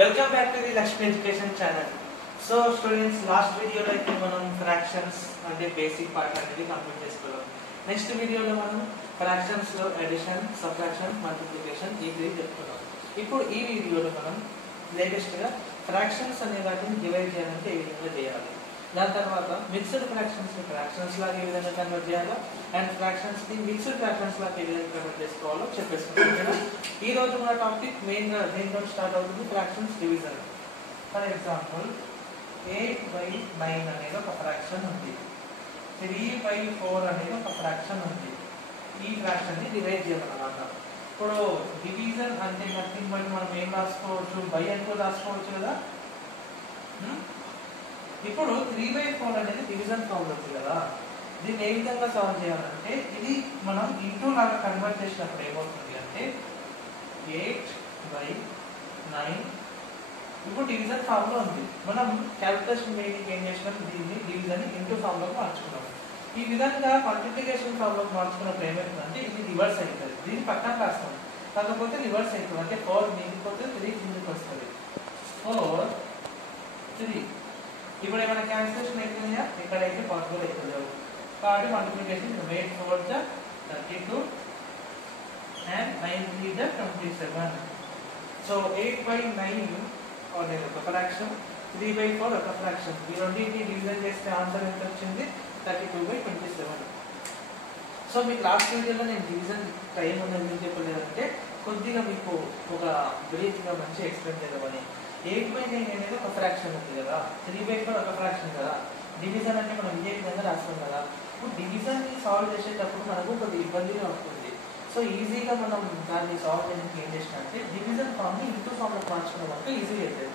Welcome back to the Lakshmi Education channel. So students, last video lo aithe manam fractions ante basic part anedi complete chesukunnam. Next video lo manam fractions lo addition, subtraction, multiplication ee chestunnam. Ippudu ee video lo manam latest ga fractions ane vaatini divide cheyalante ee vidhanga cheyali. దాని తర్వాత mixed fractions ని fractions లాగా ఏ విధంగా convert చేయాలో and fractions ని mixed fractions లాగా ఏ విధంగా convert చేసుకోవాలో చెప్పేసుకుంటాం కదా. ఈ రోజు మన టాపిక్ మెయిన్ గా దేంతో స్టార్ట్ అవుతుంది, ఫ్రాక్షన్స్ డివిజన్. ఫర్ ఎగ్జాంపుల్ 8/9 అనేది ఒక ఫ్రాక్షన్ ఉంది, 3/4 అనేది ఒక ఫ్రాక్షన్ ఉంది. ఈ ఫ్రాక్షన్ ని డివైడ్ చేయాలన్నమాట. ఇప్పుడు డివిజన్ అంటే నథింగ్ బట్ మనం ఏం రాసుకోవచ్చు, బై అని రాసుకోవచ్చు కదా. ఇప్పుడు 3/4 అనేది డివిజన్ ఫామ్ లో ఉంది కదా. దీన్ని ఏ విధంగా సాల్వ్ చేయాలంటే ఇది మనం ఇంటూ లాగా కన్వర్ట్ చేసినప్పుడు ఏమవుతుంది అంటే 8/9 ఇప్పుడు డివిజన్ ఫామ్ లో ఉంది. మనం క్యాల్కులేషన్ మేకింగ్ ఏం చేసినాం, దీన్ని డివిజన్ ఇంటూ ఫామ్ లోకి మార్చుకున్నాం. ఈ విధంగా మల్టిప్లికేషన్ ఫామ్ లోకి మార్చుకున్నప్పుడు ఏమవుతుందంటే ఇది రివర్స్ అవుతుంది. దీన్ని పక్కన రాస్తాం, కాకపోతే రివర్స్ అవుతుంది. అంటే 4 మిగిలిపోతే 3 కిందకి వస్తుంది. 4 3 ఇప్పుడు ఏమైనా క్యాన్సిలేషన్ అవుతుందా, ఎక్కడైతే పాసిబుల్ అవుతుందో కాబట్టి మల్టిప్లికేషన్ 8 4 32 అండ్ 9 3 27. సో 8/9 అనేది ఒక ఫ్రాక్షన్, 3/4 ఒక ఫ్రాక్షన్. ఈ రెండింటిని డివిజన్ చేస్తే ఆన్సర్ ఎంత వచ్చింది, 32/27. సో మీకు లాస్ట్ వీడియోలో నేను డివిజన్ టైం ఉందని చెప్పలేదంటే కొద్దిగా మీకు ఒక బ్రీఫ్గా మంచి ఎక్స్ప్లెయిన్ చేద్దామని. 8/9 అనేది ఒక ఫ్రాక్షన్ ఉంది కదా, 3/4 ఒక ఫ్రాక్షన్ కదా. డివిజన్ అంటే మనం ఇదే విధంగా రాస్తాం కదా. ఇప్పుడు డివిజన్ ని సాల్వ్ చేసేటప్పుడు మనకు కొద్దిగా ఇబ్బందిగా ఉంటుంది. సో ఈజీగా మనం దాన్ని సాల్వ్ చేయడానికి ఏం చేసినంటే డివిజన్ ఫామ్ ని ఇంటూ ఫామ్ లో మార్చుకోవడం అంటే ఈజీ అవుతుంది.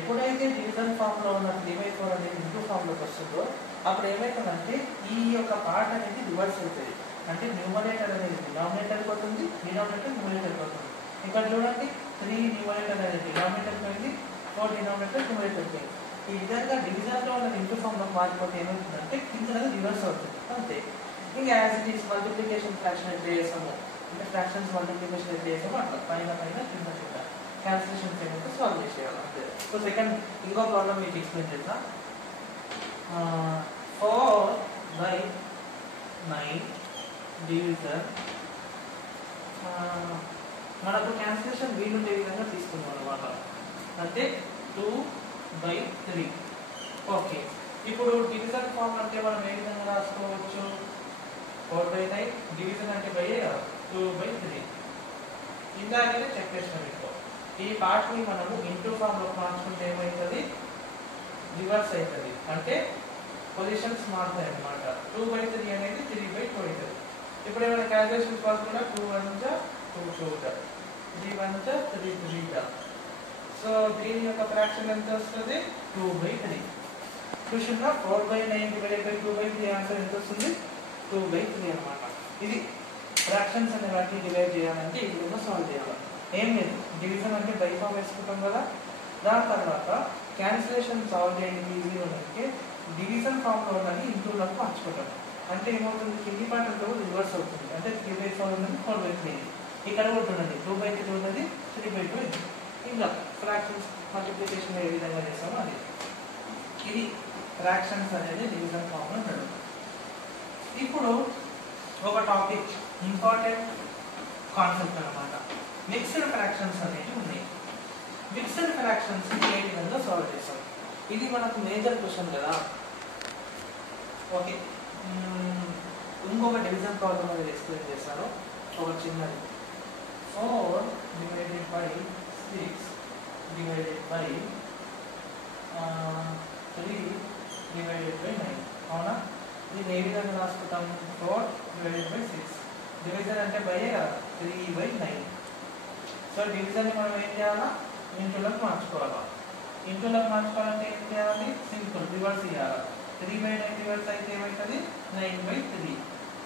ఎప్పుడైతే డివిజన్ ఫామ్ లో ఉన్న 3/4 అనేది ఇంటూ ఫామ్ లోకి వస్తుందో అప్పుడు ఏమవుతుందంటే ఈ యొక్క పార్ట్ అనేది రివర్స్ అవుతుంది. అంటే న్యూమరేటర్ అనేది డినామినేటర్ పోతుంది, డినామినేటర్ న్యూమరేటర్ పోతుంది. ఇక్కడ చూడండి 3 న్యూమరేటర్ అనేది డినామినేటర్ పోయింది, 4 డినామినేటర్ న్యూమరేటర్ పోయింది. ఈ విధంగా డివిజన్ లో ఉన్న ఇంటూ ఫామ్ లో మారిపోతే ఏమవుతుందంటే కింద రివర్స్ అవుతుంది అంతే. ఇంకా as it is multiplication fraction ఎట్లా చేసాము అంటే ఫ్రాక్షన్స్ మల్టిప్లికేషన్ ఎట్లా చేసాము అట్లా పైన కింద కింద క్యాన్సిలేషన్ చేయడానికి సాల్వ్ చేసేయాలి అంతే. సో సెకండ్ ఇంకో ప్రాబ్లం మీకు ఎక్స్ప్లెయిన్ చేద్దాం. 4/9 డివిజన్ మనకు క్యాన్సిలేషన్ వీలుండే విధంగా తీసుకున్నాం అనమాట. అంటే 2/3. ఓకే, ఇప్పుడు డివిజన్ ఫామ్ అంటే మనం ఏ విధంగా రాసుకోవచ్చు, 4/9 డివిజన్ అంటే బై 2/3. ఇందాకనే చెక్ చేసినాం. ఇప్పుడు ఈ పార్ట్ ని మనము ఇంటూ ఫామ్ లో మార్చుకుంటే ఏమవుతుంది, రివర్స్ అవుతుంది. అంటే పొజిషన్స్ మారుతాయి అనమాట. 2/3 అనేది 3/2 అవుతుంది. ఇప్పుడు ఏమైనా క్యాల్కులేషన్స్ పాసుకుంటే 2 1 2 2 3 1 3 3. సో దీని యొక్క ఫ్రాక్షన్ ఎంత వస్తుంది, 2/3. చూసినా 4/9 డివైడెడ్ బై 2/3 ఆన్సర్ ఎంత వస్తుంది, 2/3 అన్నమాట. ఇది ఫ్రాక్షన్స్ అనే వాటిని డివైడ్ చేయాలంటే ఈ విధంగా సాల్వ్ చేయాలి. ఏం లేదు, డివిజన్ అంటే బై ఫామ్ వేసుకుంటాం కదా. దాని తర్వాత క్యాన్సిలేషన్ సాల్వ్ చేయడానికి ఈజీగా ఉంటే డివిజన్ ఫామ్ లో ఉన్నది ఇంటూలోకి మార్చుకుంటాం. అంటే ఏమవుతుంది, కింది పార్ట్ అంతా రివర్స్ అవుతుంది. అంటే 3/4 ఉన్నది 4/3. ఇక్కడ కూడా చూడండి 2/3 ఉన్నది 3/2. ఇంకా ఫ్రాక్షన్స్ మల్టిప్లికేషన్ ఏ విధంగా చేస్తామో అది. ఇది ఫ్రాక్షన్స్ అనేది డివిజన్ ఫామ్ లో ఉండడం. ఇప్పుడు ఒక టాపిక్ ఇంపార్టెంట్ కాన్సెప్ట్ అన్నమాట, మిక్స్డ్ ఫ్రాక్షన్స్ అనేవి ఉన్నాయి. మిక్స్డ్ ఫ్రాక్షన్స్ ని ఏ విధంగా సాల్వ్ చేస్తాం, ఇది మనకు మేజర్ క్వశ్చన్ కదా. ఓకే, ఇంకొక డివిజన్ ప్రాబ్లం అనేది ఎక్స్ప్లెయిన్ చేస్తాను. ఒక చిన్నది 4 divided by 6 divided by 3 divided by 9. అవునా, దీన్ని ఏ విధంగా రాసుకుంటాం, 4 డివైడెడ్ బై 6. డివిజన్ అంటే బై 3/9. సో డివిజన్ ని మనం ఏం చేయాలా, ఇంటూలోకి మార్చుకోవాలా. ఇంటూలోకి మార్చుకోవాలంటే ఏం చేయాలి, సింపుల్ రివర్స్ చేయాలి. 3/9 రివర్స్ అయితే ఏమవుతుంది, 9/3.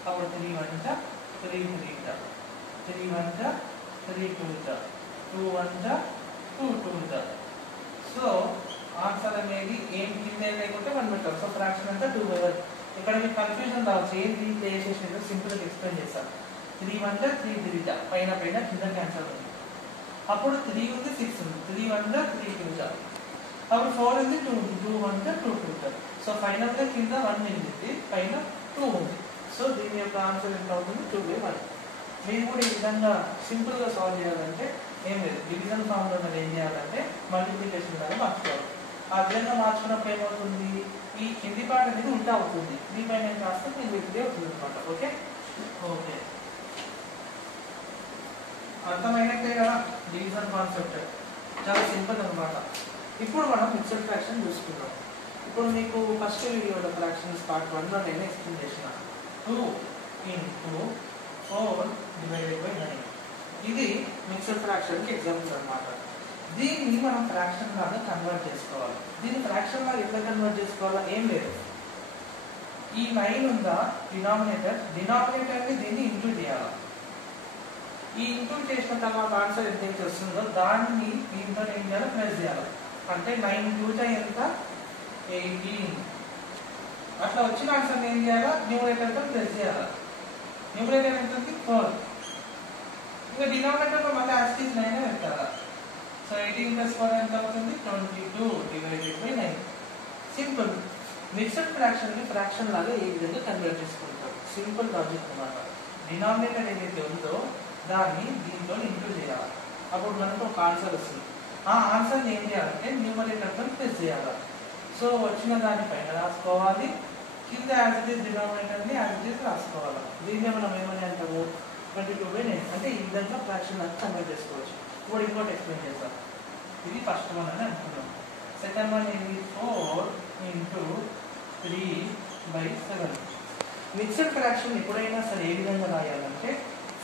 అప్పుడు 3 1 3 3 3 1 3 2 2 1 2 2. సో ఆన్సర్ అనేది ఏం కింద లేకుంటే 1 పెట్టాలి. సో ఫ్రాక్షన్ అంతా 2/1. ఇక్కడ మీకు కన్ఫ్యూజన్ రావచ్చు, ఏంటి చేసేసేది సింపుల్గా ఎక్స్ప్లెయిన్ చేస్తాను. 3 1 3 3 పైన కింద క్యాన్సర్ ఉంది. అప్పుడు 3 ఉంది 6 ఉంది 3 1 3 2 అప్పుడు 4 ఉంది 2 ఉంది 2 1 2 2 సో ఫైనల్ గా కింద 1 మిగిలింది పైన 2 ఉంది సో దీని యొక్క ఆన్సర్ ఎంత అవుతుంది 2/1 మీరు కూడా ఈ విధంగా సింపుల్ గా సాల్వ్ చేయాలంటే ఏం లేదు డివిజన్ ఫార్ములా మీద ఏం చేయాలంటే మల్టిప్లికేషన్ ద్వారా మార్చుకోవాలి ఆ విధంగా మార్చుకున్నప్పుడు ఏమవుతుంది ఈ కింది పార్ట్ అనేది ఉల్టా అవుతుంది 3/9 కాస్త కింది అవుతుంది అనమాట ఓకే ఓకే అర్థమైనట్టే కదా డివిజన్ కాన్సెప్ట్ చాలా సింపుల్ అనమాట ఇప్పుడు మనం మిక్స్డ్ ఫ్రాక్షన్ చూసుకుందాం ఇప్పుడు మీకు ఫస్ట్ వీడియోలో ఫ్రాక్షన్స్ పార్ట్ 1లో నేను ఎక్స్ప్లెయిన్ చేసిన 2 × 4/9 ఇది మిక్స్డ్ ఫ్రాక్షన్కి ఎగ్జాంపుల్ అనమాట దీన్ని మనం ఫ్రాక్షన్ లాగా కన్వర్ట్ చేసుకోవాలి దీన్ని ఫ్రాక్షన్ లాగా ఎట్లా కన్వర్ట్ చేసుకోవాలా ఏం లేదు ఈ 9 ఉందా డినామినేటర్ని దీన్ని ఇంటూ చేయాలి ఈ ఇంటూ చేసిన తర్వాత ఆన్సర్ ఎంతైతే వస్తుందో దాన్ని దీంతో ఏం చేయాలి ప్లస్ చేయాలి అంటే 9 2 ఎంత 18 అట్లా వచ్చిన ఆన్సర్ ఏం చేయాలా న్యూమరేటర్తో ప్లస్ చేయాలి న్యూమరేటర్ ఎంత ఉంది 4 ఇంకా డినామినేటర్లో మళ్ళీ యాస్టీస్ 9 పెట్టాలి సో 18 + 4 ఎంత అవుతుంది 22/9 సింపుల్ మిక్స్డ్ ఫ్రాక్షన్ ని ఫ్రాక్షన్ లాగా ఈ విధంగా కన్వర్ట్ చేసుకుంటారు సింపుల్ లాజిక్ అన్నమాట డినామినేటర్ ఏదైతే ఉందో దాన్ని దీంతో ఇంటూ చేయాలి అప్పుడు మనకు ఒక ఆన్సర్ వస్తుంది ఆ ఆన్సర్ని ఏం చేయాలంటే న్యూమరేటర్తో ప్లస్ చేయాలి సో వచ్చిన దానిపైన రాసుకోవాలి కింద యాజ్ ఇట్ ఈస్ డినామినేటర్ని యాజ్ ఇట్ ఈస్ రాసుకోవాలి దీన్ని మనం ఏమని అంటాము 22/9 అంటే ఈ విధంగా ఫ్రాక్షన్ లాగా కన్వర్ట్ చేసుకోవచ్చు ఇప్పుడు ఇంకోటి ఎక్స్ప్లెయిన్ చేస్తాం ఇది ఫస్ట్ వన్ అని అనుకున్నాం సెకండ్ వన్ ఏంటి 4 × 3/7 మిక్స్డ్ ఫ్రాక్షన్ ఎప్పుడైనా సరే ఏ విధంగా రాయాలంటే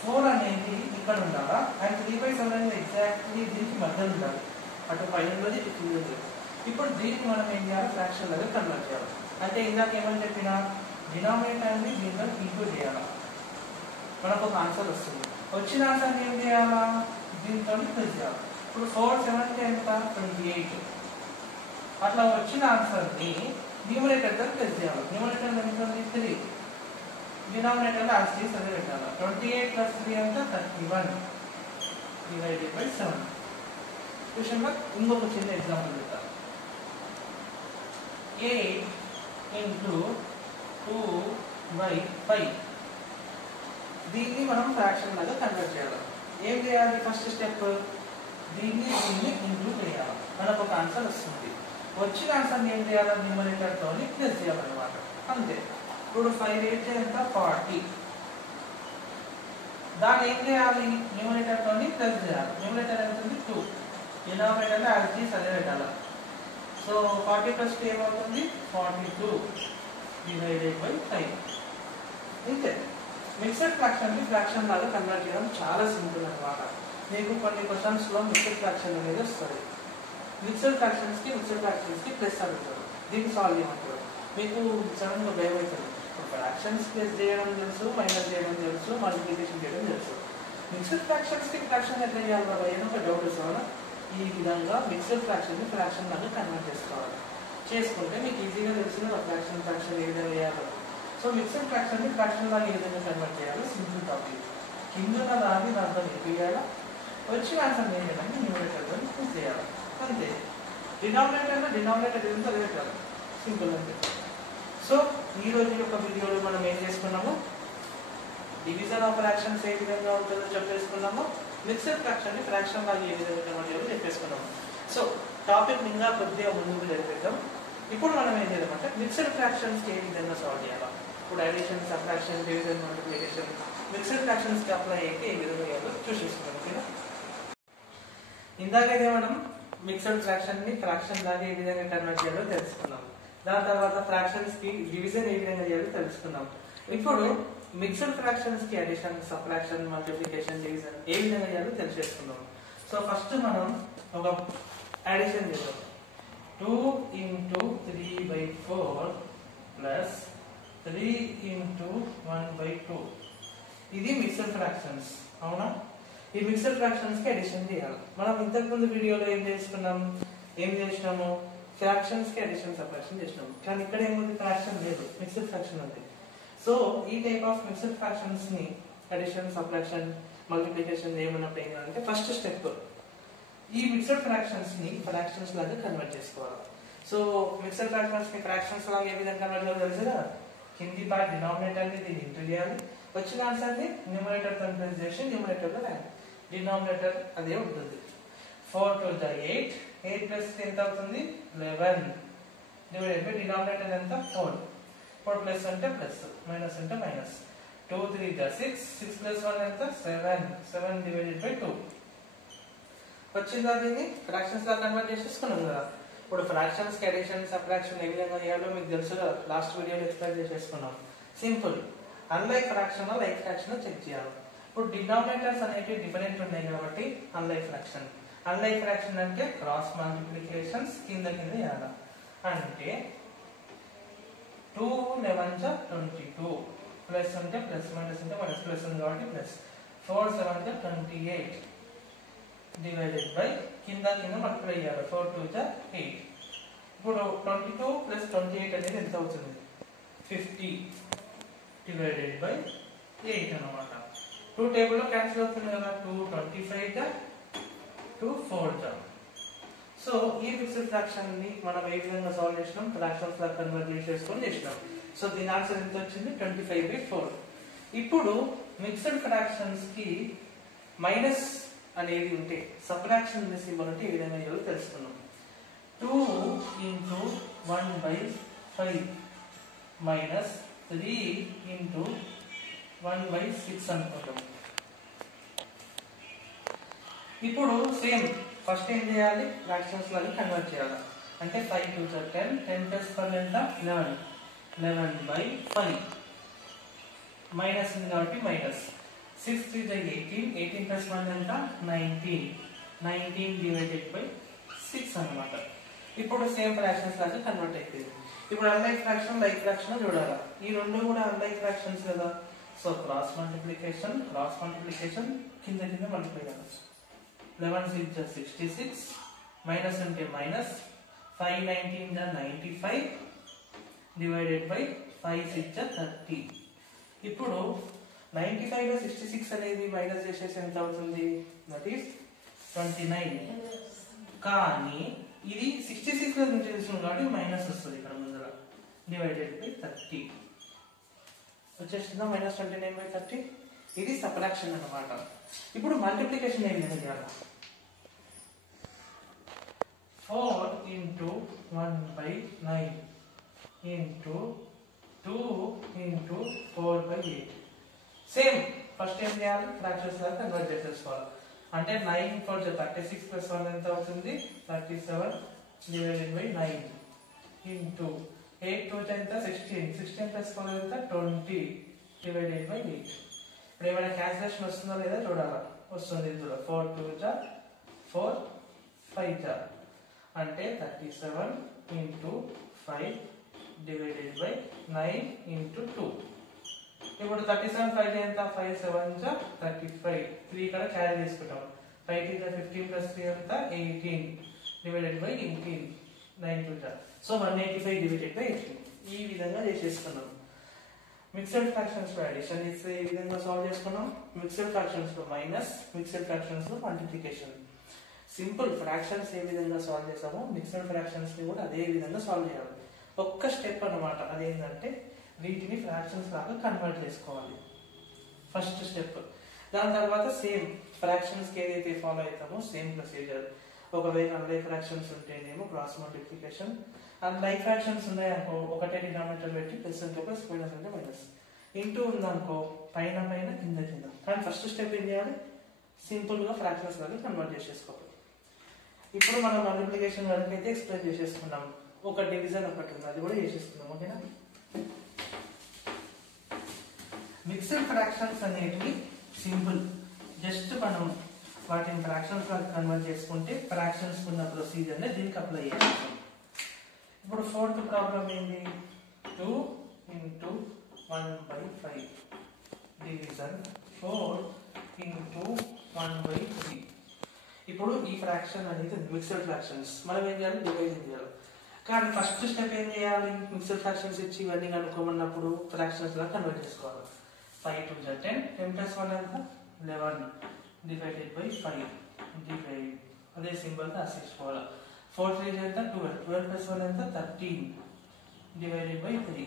4 అనేది ఇక్కడ ఉండాలా అండ్ 3/7 అనేది ఎగ్జాక్ట్లీ దీనికి మధ్య ఉండాలి అటు పైన ఉన్నది ఇటు కింద ఉంది ఇప్పుడు దీన్ని మనం ఏం చేయాలి ఫ్రాక్షన్ లాగా కన్వర్ట్ చేయాలి అంటే ఇందాక ఏమని చెప్పినా డినామినేటర్ని దీంట్లో ఇంటూ చేయాలి మనకు ఒక ఆన్సర్ వస్తుంది వచ్చిన ఆన్సర్ ఏం చేయాలా దీంతో ప్లస్ చేయాలి ఇప్పుడు 4 7 ఎంత 28 అట్లా వచ్చిన ఆన్సర్ని న్యూమరేటర్తో ప్లస్ చేయాలి న్యూమరేటర్ ఎంత ఉంది 3 డినామినేటర్లో యాస్టీస్ అదే పెట్టాలి 28 + 3 ఎంత 31/7 క్వశ్చన్ మార్క్ ఇంకొక చిన్న ఎగ్జాంపుల్ చెప్తాను 8 × 2/5 దీన్ని మనం ఫ్రాక్షన్ లాగా కన్వర్ట్ చేయాలి ఏం చేయాలి ఫస్ట్ స్టెప్ దీన్ని ఇంటూ చేయాలి మనకు ఒక ఆన్సర్ వస్తుంది వచ్చిన ఆన్సర్ని ఏం చేయాలి న్యూమరేటర్తో ప్లస్ చేయాలన్నమాట అంతే ఇప్పుడు 5 8 ఎంత 40 దాన్ని ఏం చేయాలి న్యూమరేటర్తో ప్లస్ చేయాలి న్యూమరేటర్ ఎంత ఉంది 2 డినామినేటర్లో యాజ్ ఇట్ ఈస్ అదే పెట్టాలి సో 40 + 2 ఏమవుతుంది 42/5 ఇంతే మిక్స్డ్ ఫ్రాక్షన్ ని ఫ్రాక్షన్ లాగా కన్వర్ట్ చేయడం చాలా సింపుల్ అన్నమాట మీకు కొన్ని క్వశ్చన్స్ లో మిక్స్డ్ ఫ్రాక్షన్ అనేది వస్తుంది మిక్స్డ్ ఫ్రాక్షన్స్ కి ప్లస్ అడుగుతారు దీన్ని సాల్వ్ చేయమంటారు మీకు సడన్ గా భయం అవుతుంది ఫ్రాక్షన్స్ ప్లస్ చేయడం తెలుసు మైనస్ చేయడం తెలుసు మల్టిప్లికేషన్ చేయడం తెలుసు మిక్స్డ్ ఫ్రాక్షన్స్ కి ఫ్రాక్షన్ ఎట్లా చేయాలి బాబా ఏదో ఒక డౌట్ వస్తుంది ఈ విధంగా మిక్స్డ్ ఫ్రాక్షన్ ని ఫ్రాక్షన్ లాగా కన్వర్ట్ చేసుకోవాలి చేసుకుంటే మీకు ఈజీగా తెలిసిన ఫ్రాక్షన్ ఏ విధంగా చేయాలో సో మిక్స్డ్ ఫ్రాక్షన్ ని ఫ్రాక్షన్ లాగా ఏ విధంగా కన్వర్ట్ చేయాలో సింపుల్ టాపిక్ కింద దాన్ని దాంట్లో చేయాలా వచ్చిన ఆన్సర్ ఏం చేయాలంటే న్యూమరేటర్తో ప్లస్ చేయాలి అంతే డినామినేటర్ ఎంత అదే పెట్టాలి సింపుల్ అంతే సో ఈ రోజు యొక్క వీడియోలో మనం ఏం చేసుకున్నాము డివిజన్ ఆఫ్ ఫ్రాక్షన్స్ ఏ విధంగా ఉంటుందో చెప్పేసుకున్నాము మిక్స్డ్ ఫ్రాక్షన్ ని ఫ్రాక్షన్ లాగా ఏ విధంగా కన్వర్ట్ చేయాలో చెప్పేసుకున్నాము సో టాపిక్ ఇంకా కొద్దిగా ముందుకు జరిపేద్దాం ఇప్పుడు మనం ఏం చేద్దామంటే మిక్స్డ్ ఫ్రాక్షన్స్ ఏ విధంగా సాల్వ్ చేయాలి ఇప్పుడు addition subtraction division multiplication mixed fractions కి అప్లై అయితే ఏ విధంగా చేయాలో చూసేసుకున్నాం ఓకేనా ఇందాకైతే మనం మిక్స్డ్ ఫ్రాక్షన్ ని ఫ్రాక్షన్ లాగా ఏ విధంగా కన్వర్ట్ చేయాలో తెలుసుకున్నాం దాని తర్వాత ఫ్రాక్షన్స్ కి డివిజన్ ఏ విధంగా చేయాలో తెలుసుకున్నాం ఇప్పుడు మిక్స్డ్ ఫ్రాక్షన్స్ కి అడిషన్ సబ్ట్రాక్షన్ మల్టిప్లికేషన్ డివిజన్ ఏ విధంగా చేయాలో తెలిసేసుకున్నాం సో ఫస్ట్ మనం ఒక అడిషన్ చేద్దాం 2 × 3/4 ప్లస్ 3 × 1/2 ఇది మిక్స్డ్ ఫ్రాక్షన్స్ అవునా ఈ మిక్స్డ్ ఫ్రాక్షన్స్ కి అడిషన్ చేయాలి మనం ఇంతకు ముందు వీడియోలో ఏం చేసినాము ఫ్రాక్షన్స్ కి అడిషన్ సబ్ట్రాక్షన్ చేసినాము కానీ ఇక్కడ ఏముంది ఫ్రాక్షన్ లేదు మిక్స్డ్ ఫ్రాక్షన్ ఉంది సో ఈ టైప్ ఆఫ్ మిక్స్డ్ ఫ్రాక్షన్స్ ని అడిషన్ సబ్ట్రాక్షన్ మల్టిప్లికేషన్ ఏమన్నప్పుడు ఏంటంటే ఫస్ట్ స్టెప్ ఈ మిక్స్డ్ ఫ్రాక్షన్స్ ని ఫ్రాక్షన్స్ లాగా కన్వర్ట్ చేసుకోవాలి. సో మిక్స్డ్ ఫ్రాక్షన్స్ ని ఫ్రాక్షన్స్ లాగా ఏ విధంగా కన్వర్ట్ చేయాలో తెలుసు కదా. కింది పార్ట్ డినామినేటర్ ని దీన్ని ఇంటూ చేయాలి, వచ్చిన ఆన్సర్ ని న్యూమరేటర్ తో ఇంటూ చేసి న్యూమరేటర్ లో రాయాలి. డినామినేటర్ అదే ఉంటుంది. 4 to the 8, 8 plus ఎంత అవుతుంది 11 డివైడెడ్ బై డినామినేటర్ ఎంత 4, 4 ప్లస్ అంటే ప్లస్, మైనస్ అంటే మైనస్. 2 3 the 6, 6 plus 1 ఎంత 7, 7 డివైడెడ్ బై 2. వచ్చిందా? దీన్ని ఫ్రాక్షన్స్ లా కన్వర్ట్ చేసేసుకున్నాం కదా. ఇప్పుడు ఫ్రాక్షన్స్ కి అడిషన్ సబ్ట్రాక్షన్ ఏ విధంగా చేయాలో మీకు తెలుసు కదా, లాస్ట్ వీడియోలో ఎక్స్ప్లెయిన్ చేసేసుకున్నాం. Simple. Unlike fraction like fraction check చేయాలి. ఇప్పుడు డినామినేటర్స్ అనేవి డిఫరెంట్ ఉన్నాయి కాబట్టి అన్లైక్ ఫ్రాక్షన్. అన్లైక్ ఫ్రాక్షన్ అంటే క్రాస్ మల్టిప్లికేషన్స్ కింద కింద చేయాలి. అంటే 2 11 22 ప్లస్ అంటే ప్లస్, మైనస్ అంటే మైనస్, ప్లస్ ఉంది కాబట్టి ప్లస్. 4 7 28 డివైడెడ్ బై కింద కింద మల్టిప్లై చేయాలి. 4 2 8. ఇప్పుడు 22 ప్లస్ 28 అనేది ఎంత అవుతుంది 50 డివైడెడ్ బై 8 అన్నమాట. 2 టేబుల్ లో క్యాన్సిల్ అవుతుంది కదా. 2 25 2 4. సో ఈ మిక్స్డ్ ఫ్రాక్షన్ ని మనం ఏ విధంగా సాల్వ్ చేసినాం, ఫ్రాక్షన్స్ లా కన్వర్ట్ చేసుకొని చేసినాం. సో దీని ఆన్సర్ ఎంత వచ్చింది 25/4. ఇప్పుడు మిక్స్డ్ ఫ్రాక్షన్స్ కి మైనస్ అనేది ఉంటే సబ్ట్రాక్షన్ సింబల్ అంటే ఏ విధంగా చేయాలో తెలుసుకున్నాం. 2 into 1/5 మైనస్ 3 into 1/6 అనుకుంటాం. ఇప్పుడు సేమ్ ఫస్ట్ ఏం చేయాలి, ఫ్రాక్షన్స్ లాగా కన్వర్ట్ చేయాలి. అంటే 5 2 10, 10 plus 1 ఎంత 11, 11/5 మైనస్ ఉంది కాబట్టి మైనస్. 6 3 18, 18 plus 1 ఎంత 19, 19 డివైడెడ్ బై 6 అన్నమాట. ఇప్పుడు సేమ్ ఫ్రాక్షన్స్ లాగా కన్వర్ట్ అయిపోయింది. ఇప్పుడు అన్లైక్ ఫ్రాక్షన్ లైక్ ఫ్రాక్షన్ చూడాలి. ఈ రెండు కూడా అన్లైక్ ఫ్రాక్షన్స్ కదా. సో క్రాస్ మల్టిప్లికేషన్ కింద కింద మల్టిప్లై చేయాలి. 11 6 66 మైనస్ అంటే మైనస్, 5 19 95 డివైడెడ్ బై 5 6 30. ఇప్పుడు 95 లో 66 అనేది మైనస్ చేసేసి ఎంత అవుతుంది, దట్ ఈస్ 29. కానీ ఇది 66 లో నుంచి తీసుకున్నాం కాబట్టి మైనస్ వస్తుంది ఇక్కడ ముందర, డివైడెడ్ బై 30 వచ్చేసిందా మైనస్ 29/30. ఇది సబ్ట్రాక్షన్ అన్నమాట. ఇప్పుడు మల్టిప్లికేషన్ ఏ విధంగా చేయాలి, 4 into 1/9 into 2 into 4/8. Same first ఏం చేయాలి, ఫ్రాక్షన్స్ లాగా కన్వర్ట్ చేసేసుకోవాలి. అంటే 9 4 36 plus 1 ఎంత అవుతుంది 37 డివైడెడ్ బై 9 into 8 2 ఎంత 16, 16 plus 4 ఎంత 20 డివైడెడ్ బై 8. ఇప్పుడు ఏమైనా క్యాన్సిలేషన్ వస్తుందో లేదా చూడాలి. వస్తుంది ఇందులో. 4 2 4 5 అంటే 37 into 5 డివైడెడ్ బై 9 into 2. ఇప్పుడు 37 5 ఎంత 5 7 35, 3 ఇక్కడ క్యారీ తీసుకుంటాం. 5 15 plus 3 ఎంత 18 divided by 18, 9 2 so 185 divided by 18. ఈ విధంగా చేసేసుకున్నాం. మిక్స్డ్ ఫ్రాక్షన్స్ లో అడిషన్ ఇస్తే ఈ విధంగా సాల్వ్ చేసుకున్నాం. మిక్స్డ్ ఫ్రాక్షన్స్ లో మైనస్, మిక్స్డ్ ఫ్రాక్షన్స్ లో మల్టిప్లికేషన్. సింపుల్. ఫ్రాక్షన్స్ ఏ విధంగా సాల్వ్ చేసామో మిక్స్డ్ ఫ్రాక్షన్స్ ని కూడా అదే విధంగా సాల్వ్ చేయాలి. ఒక్క స్టెప్ అన్నమాట. అదేంటంటే వీటిని ఫ్రాక్షన్స్ లాగా కన్వర్ట్ చేసుకోవాలి, ఫస్ట్ స్టెప్. దాని తర్వాత సేమ్ ఫ్రాక్షన్స్ కి ఏదైతే ఫాలో అవుతామో సేమ్ ప్రొసీజర్. ఒకవేళ అన్లైక్ ఫ్రాక్షన్స్ ఉంటేనేమో క్రాస్ మల్టిప్లికేషన్, అన్లైక్ ఫ్రాక్షన్స్ ఉన్నాయనుకో ఒకటే డినామినేటర్ పెట్టి ప్లస్ అంటే ప్లస్, మైనస్ అంటే మైనస్. ఇంటూ ఉందనుకో పైన పైన కింద కింద. కానీ ఫస్ట్ స్టెప్ ఏం చేయాలి, సింపుల్ గా ఫ్రాక్షన్స్ లాగా కన్వర్ట్ చేసేసుకోవాలి. ఇప్పుడు మనం మల్టిప్లికేషన్ వరకు అయితే ఎక్స్ప్లెయిన్ చేసేసుకున్నాం. ఒక డివిజన్ ఒకటి ఉంది, అది కూడా చేసేసుకున్నాం. ఓకేనా. మిక్స్డ్ ఫ్రాక్షన్స్ అనేటివి సింపుల్. జస్ట్ మనం వాటిని ఫ్రాక్షన్స్ లాగా కన్వర్ట్ చేసుకుంటే ఫ్రాక్షన్స్ ఉన్న ప్రొసీజర్ ని దీనికి అప్లై చేస్తాం. ఇప్పుడు ఫోర్త్ ప్రాబ్లం ఏంది, 2 into 1/5 డివిజన్ 4 into 1/3. ఇప్పుడు ఈ ఫ్రాక్షన్ అనేది మిక్స్డ్ ఫ్రాక్షన్స్. మనం ఏం చేయాలి, డివైజన్ చేయాలి. కానీ ఫస్ట్ స్టెప్ ఏం చేయాలి, మిక్స్డ్ ఫ్రాక్షన్స్ ఇచ్చి ఇవన్నీ కనుక్కోమన్నప్పుడు ఫ్రాక్షన్స్ లా కన్వర్ట్ చేసుకోవాలి. 5 2 10, 10 plus 1 ఎంత 11 డివైడెడ్ బై 5 డివైడ్ అదే సింబల్ రాసేసుకోవాలి. 4 3 ఎంత 12, 12 ప్లస్ 1 ఎంత 13 డివైడెడ్ బై 3.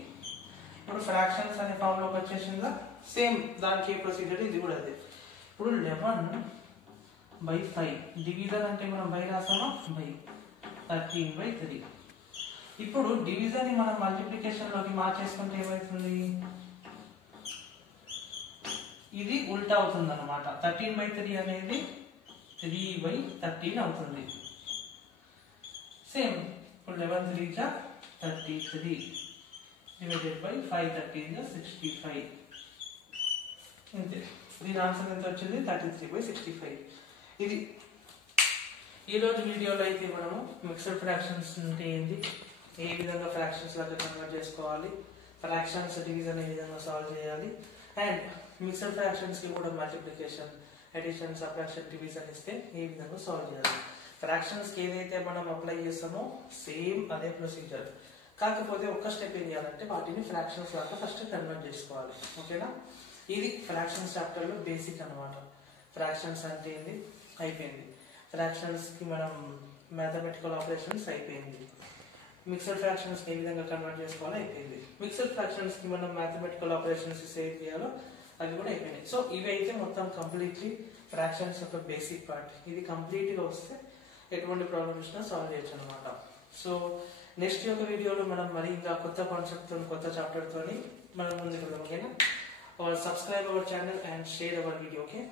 ఇప్పుడు ఫ్రాక్షన్స్ అనే ఫామ్ లోకి వచ్చేసిందా, సేమ్ దానికి ఏ ప్రొసీజర్ ఇది కూడా అదే. ఇప్పుడు 11/5 డివిజన్ అంటే మనం బై రాసామా, బై 13/3. ఇప్పుడు డివిజన్ ని మనం మల్టిప్లికేషన్ లోకి మార్చేసుకుంటే ఏమవుతుంది, ఇది ఉల్టా అవుతుంది అనమాట. 13/3 అనేది 3/13 అవుతుంది. సేమ్ ఇప్పుడు 11 3 జా 33 డివైడెడ్ బై 5 13 జా 65. అంతే. దీని ఆన్సర్ ఎంత వచ్చింది, 33/65. ఇది ఈరోజు వీడియోలో అయితే మనము మిక్స్డ్ ఫ్రాక్షన్స్ అంటే ఏంటి, ఏ విధంగా ఫ్రాక్షన్స్ లాగా కన్వర్ట్ చేసుకోవాలి, ఫ్రాక్షన్స్ డివిజన్ ఏ విధంగా సాల్వ్ చేయాలి, అండ్ మిక్స్డ్ ఫ్రాక్షన్స్ కి కూడా మల్టిప్లికేషన్, అడిషన్, సబ్ట్రాక్షన్, డివిజన్ ఇస్తే ఏ విధంగా సాల్వ్ చేయాలి. ఫ్రాక్షన్స్ కి ఏదైతే మనం అప్లై చేస్తామో సేమ్ అదే ప్రొసీజర్, కాకపోతే ఒక్క స్టెప్ ఏం చేయాలంటే వాటిని ఫ్రాక్షన్స్ లాగా ఫస్ట్ కన్వర్ట్ చేసుకోవాలి. ఓకేనా, ఇది ఫ్రాక్షన్స్ చాప్టర్ లో బేసిక్ అనమాట. ఫ్రాక్షన్స్ అంటే ఏంది అయిపోయింది, ఫ్రాక్షన్స్ కి మనం మ్యాథమెటికల్ ఆపరేషన్స్ అయిపోయింది, మిక్స్డ్ ఫ్రాక్షన్స్ ఏ విధంగా కన్వర్ట్ చేసుకోవాలో అయిపోయింది, మిక్స్డ్ ఫ్రాక్షన్స్ కి మనం మ్యాథమెటికల్ ఆపరేషన్స్ ఏం చేయాలో అవి కూడా అయిపోయినాయి. సో ఇవి అయితే మొత్తం కంప్లీట్లీ ఫ్రాక్షన్స్ యొక్క బేసిక్ పార్ట్. ఇది కంప్లీట్ గా వస్తే ఎటువంటి ప్రాబ్లమ్ వచ్చినా సాల్వ్ చేయొచ్చు అనమాట. సో నెక్స్ట్ యొక్క వీడియోలో మనం మరి ఇంకా కొత్త కాన్సెప్ట్ తో, కొత్త చాప్టర్ తోని మనం ముందుకు వెళ్దాం. ఓకేనా, or subscribe our channel and share our video. Okay,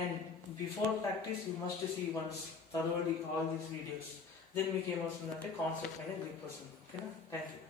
and before practice you must see once thoroughly all these videos, then we came out the concept and a grip person. Okay, thank you.